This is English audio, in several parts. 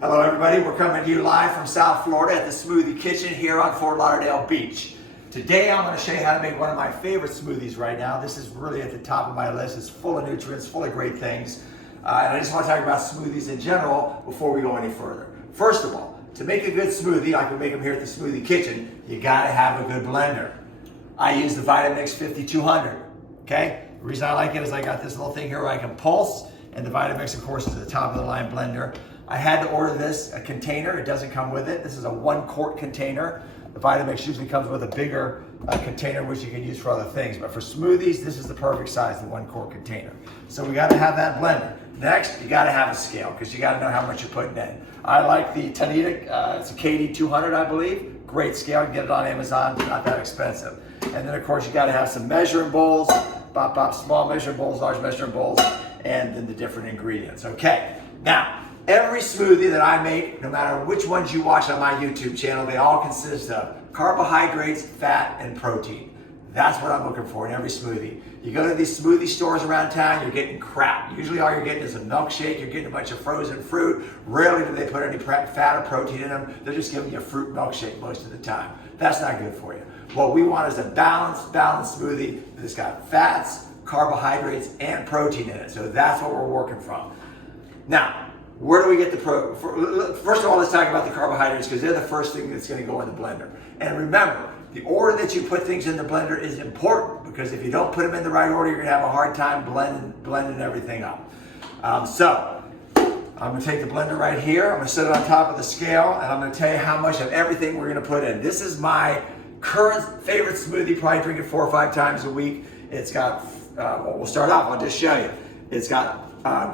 Hello everybody, we're coming to you live from South Florida at the Smoothie Kitchen here on Fort Lauderdale Beach. Today I'm going to show you how to make one of my favorite smoothies right now. This is really at the top of my list. It's full of nutrients, full of great things. And I just want to talk about smoothies in general before we go any further. First of all, to make a good smoothie, like we make them here at the Smoothie Kitchen, you got to have a good blender. I use the Vitamix 5200, okay? The reason I like it is I got this little thing here where I can pulse, and the Vitamix, of course, is the top of the line blender. I had to order this, a container. It doesn't come with it. This is a 1 quart container. The Vitamix usually comes with a bigger container, which you can use for other things. But for smoothies, this is the perfect size, the 1 quart container. So we got to have that blender. Next, you got to have a scale because you got to know how much you're putting in. I like the Tanita, it's a KD 200, I believe. Great scale, you can get it on Amazon, it's not that expensive. And then of course you got to have some measuring bowls, small measuring bowls, large measuring bowls, and then the different ingredients. Okay, now, every smoothie that I make, no matter which ones you watch on my YouTube channel, they all consist of carbohydrates, fat, and protein. That's what I'm looking for in every smoothie. You go to these smoothie stores around town, you're getting crap. Usually all you're getting is a milkshake, you're getting a bunch of frozen fruit. Rarely do they put any fat or protein in them. They're just giving you a fruit milkshake most of the time. That's not good for you. What we want is a balanced smoothie that's got fats, carbohydrates, and protein in it. So that's what we're working from. Now, where do we get the first of all, let's talk about the carbohydrates because they're the first thing that's going to go in the blender. And remember, the order that you put things in the blender is important because if you don't put them in the right order, you're going to have a hard time blending everything up. So I'm going to take the blender right here. I'm going to set it on top of the scale and I'm going to tell you how much of everything we're going to put in. This is my current favorite smoothie. Probably drink it 4 or 5 times a week. It's got, well, we'll start off. I'll just show you. It's got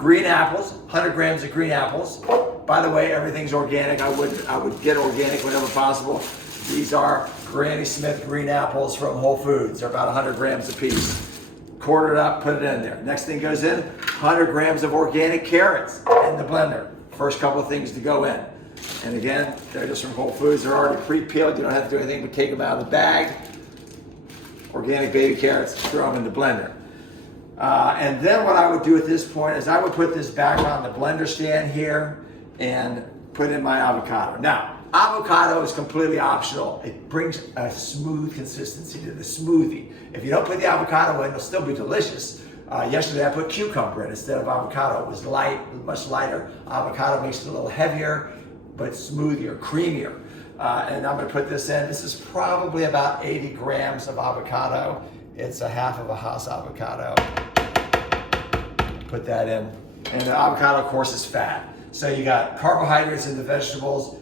green apples, 100 grams of green apples. By the way, everything's organic. I would get organic whenever possible. These are Granny Smith green apples from Whole Foods. They're about 100 grams a piece. Quarter it up, put it in there. Next thing goes in, 100 grams of organic carrots in the blender. First couple of things to go in. And again, they're just from Whole Foods. They're already pre-peeled. You don't have to do anything but take them out of the bag. Organic baby carrots, throw them in the blender. And then what I would do at this point is I would put this back on the blender stand here and put in my avocado. Now, avocado is completely optional. It brings a smooth consistency to the smoothie. If you don't put the avocado in, it'll still be delicious. Yesterday I put cucumber in instead of avocado. It was light, much lighter. Avocado makes it a little heavier, but smoothier, creamier. And I'm gonna put this in. This is probably about 80 grams of avocado. It's a half of a Hass avocado. Put that in. And the avocado, of course, is fat. So you got carbohydrates in the vegetables,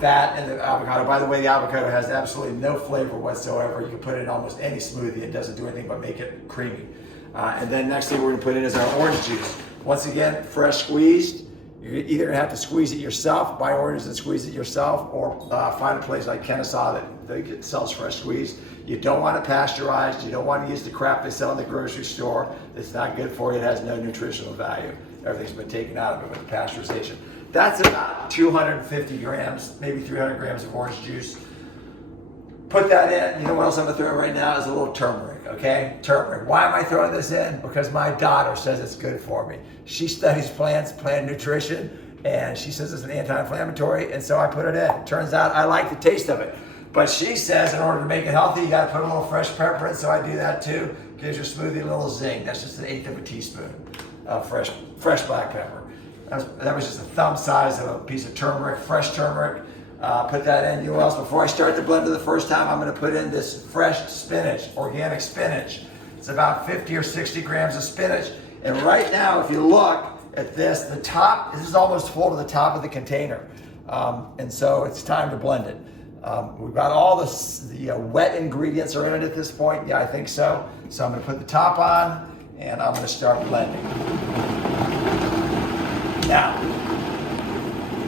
fat in the avocado. By the way, the avocado has absolutely no flavor whatsoever. You can put it in almost any smoothie. It doesn't do anything but make it creamy. And then next thing we're gonna put in is our orange juice. Once again, fresh squeezed. You're either gonna have to squeeze it yourself, buy oranges and squeeze it yourself, or find a place like Kennesaw that sells fresh squeezed. You don't want it pasteurized. You don't want to use the crap they sell in the grocery store. It's not good for you. It has no nutritional value. Everything's been taken out of it with the pasteurization. That's about 250 grams, maybe 300 grams of orange juice. Put that in. You know what else I'm gonna throw in right now is a little turmeric, okay? Turmeric. Why am I throwing this in? Because my daughter says it's good for me. She studies plants, plant nutrition, and she says it's an anti-inflammatory, and so I put it in. Turns out I like the taste of it. But she says in order to make it healthy, you gotta put a little fresh pepper in, so I do that too. Gives your smoothie a little zing. That's just 1/8 of a teaspoon of fresh black pepper. That was just a thumb size of a piece of turmeric, fresh turmeric. Put that in. You know what else? Before I start the blender the first time, I'm gonna put in this fresh spinach, organic spinach. It's about 50 or 60 grams of spinach. And right now, if you look at this, this is almost full to the top of the container. And so it's time to blend it. We've got all the wet ingredients are in it at this point. Yeah, I think so. So I'm gonna put the top on and I'm gonna start blending. Now,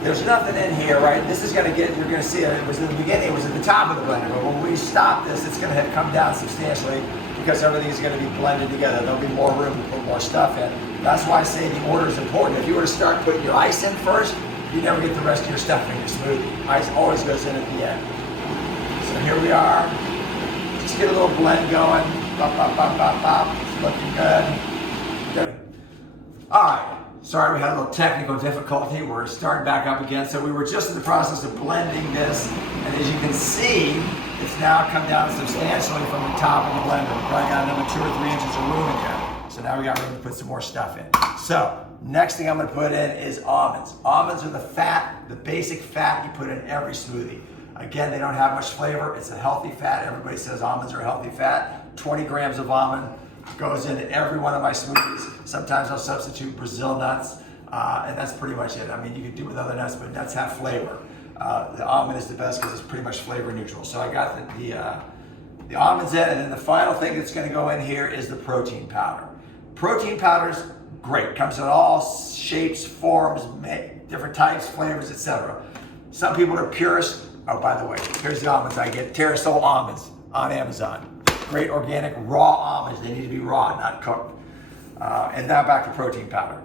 there's nothing in here, right? This is you're gonna see it. It was in the beginning, it was at the top of the blender, but when we stop this, it's gonna come down substantially because everything is gonna be blended together. There'll be more room to put more stuff in. That's why I say the order is important. If you were to start putting your ice in first, you never get the rest of your stuff in your smoothie. Ice always goes in at the end. So here we are. Just get a little blend going. Bop, bop, bop, bop, bop. It's looking good. All right. Sorry, we had a little technical difficulty. We're starting back up again. So we were just in the process of blending this, and as you can see, it's now come down substantially from the top of the blender. We've probably got another 2 or 3 inches of room in there. So now we got room to put some more stuff in. So next thing I'm going to put in is almonds. Almonds are the fat, the basic fat you put in every smoothie. Again, they don't have much flavor. It's a healthy fat. Everybody says almonds are a healthy fat. 20 grams of almond goes into every one of my smoothies. Sometimes I'll substitute Brazil nuts, and that's pretty much it. I mean, you can do with other nuts, but nuts have flavor. The almond is the best because it's pretty much flavor neutral. So I got the almonds in, and then the final thing that's going to go in here is the protein powder. Protein powder's great. Comes in all shapes, forms, different types, flavors, etc. Some people are purists. Oh, by the way, here's the almonds I get. Terrasol almonds on Amazon. Great organic raw almonds. They need to be raw, not cooked. And now back to protein powder.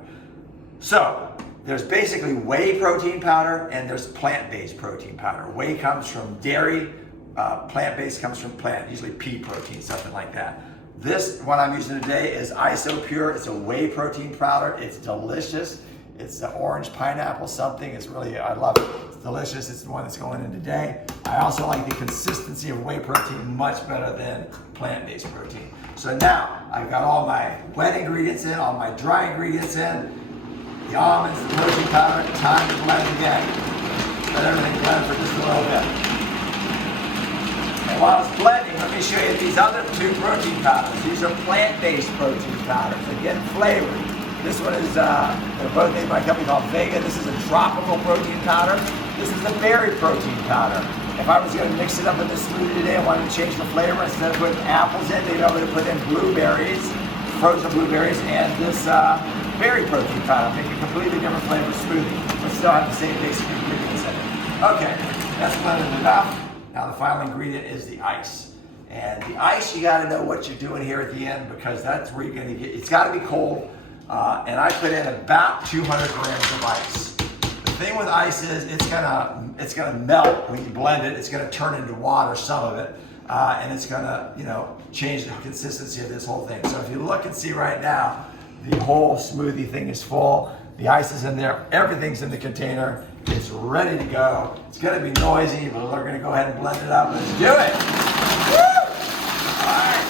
So there's basically whey protein powder and there's plant-based protein powder. Whey comes from dairy. Plant-based comes from plant, usually pea protein, something like that. This one I'm using today is IsoPure. It's a whey protein powder. It's delicious. It's an orange pineapple something. It's really, I love it. It's delicious. It's the one that's going in today. I also like the consistency of whey protein much better than plant-based protein. So now I've got all my wet ingredients in, all my dry ingredients in, the almonds, the protein powder. Time to blend again. Let everything blend for just a little bit. And while it's blending, let me show you these other 2 protein powders. These are plant-based protein powders. Again, flavored. This one is, they're both made by a company called Vega. This is a tropical protein powder. This is a berry protein powder. If I was going to mix it up in this smoothie today and wanted to change the flavor, instead of putting apples in, maybe I would have put in blueberries, frozen blueberries, and this berry protein powder. Make a completely different flavored smoothie, but still have the same basic ingredients in it. Okay, that's blended enough. Now the final ingredient is the ice. And the ice, you got to know what you're doing here at the end because that's where you're going to get, it's got to be cold. And I put in about 200 grams of ice. The thing with ice is it's gonna melt when you blend it. It's gonna turn into water, some of it, and it's gonna change the consistency of this whole thing. So if you look and see right now, the whole smoothie thing is full. The ice is in there. Everything's in the container. It's ready to go. It's gonna be noisy, but we're gonna go ahead and blend it up. Let's do it. Woo! All right.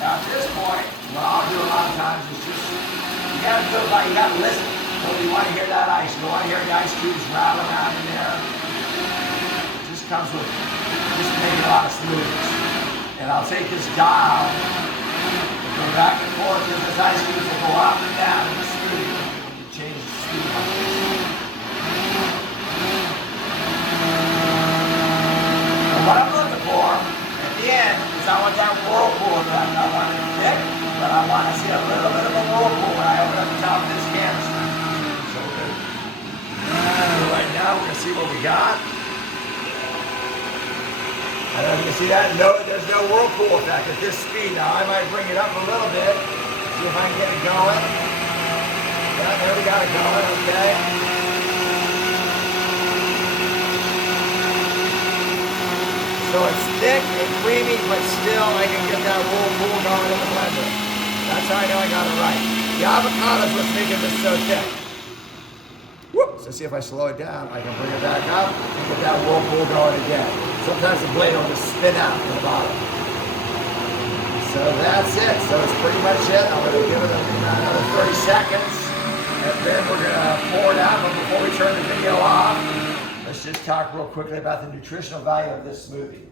Now at this point, what I'll do a lot of times is just, you gotta do it like, you gotta listen. So you wanna hear that ice. You wanna hear the ice cubes rattle around in there. It just comes with, just making a lot of smoothies. And I'll take this dial, go back and forth, because this ice cubes will go up and down in the smoothie when you change the speed like this. And what I'm looking for, at the end, is I want that whirlpool effect. I want it thick, but I want to see a little bit of a whirlpool when I open up the top of this canister. So good. Right now, we're going to see what we got. I don't know if you can see that. No, there's no whirlpool effect at this speed. Now, I might bring it up a little bit, see if I can get it going. Yeah, there we got it going, okay. So it's thick and creamy, but still I can get that whirlpool going in the blender. That's how I know I got it right. The avocado is what's making this so thick. Whoop! So see if I slow it down, I can bring it back up and get that whirlpool going again. Sometimes the blade will just spin out to the bottom. So that's it. So it's pretty much it. I'm going to give it another 30 seconds, and then we're going to pour it out. But before we turn the video off, let's just talk real quickly about the nutritional value of this smoothie.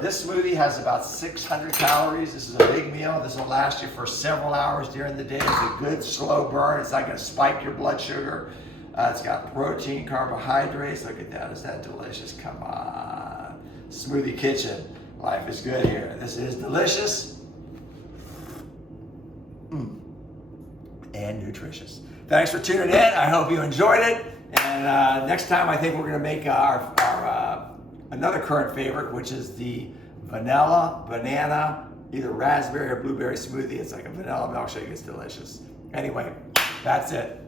This smoothie has about 600 calories. This is a big meal. This will last you for several hours during the day. It's a good slow burn. It's not going to spike your blood sugar. It's got protein, carbohydrates. Look at that. Is that delicious? Come on. Smoothie Kitchen. Life is good here. This is delicious and nutritious. Thanks for tuning in. I hope you enjoyed it. And next time, I think we're going to make our another current favorite, which is the vanilla, banana, either raspberry or blueberry smoothie. It's like a vanilla milkshake. It's delicious. Anyway, that's it.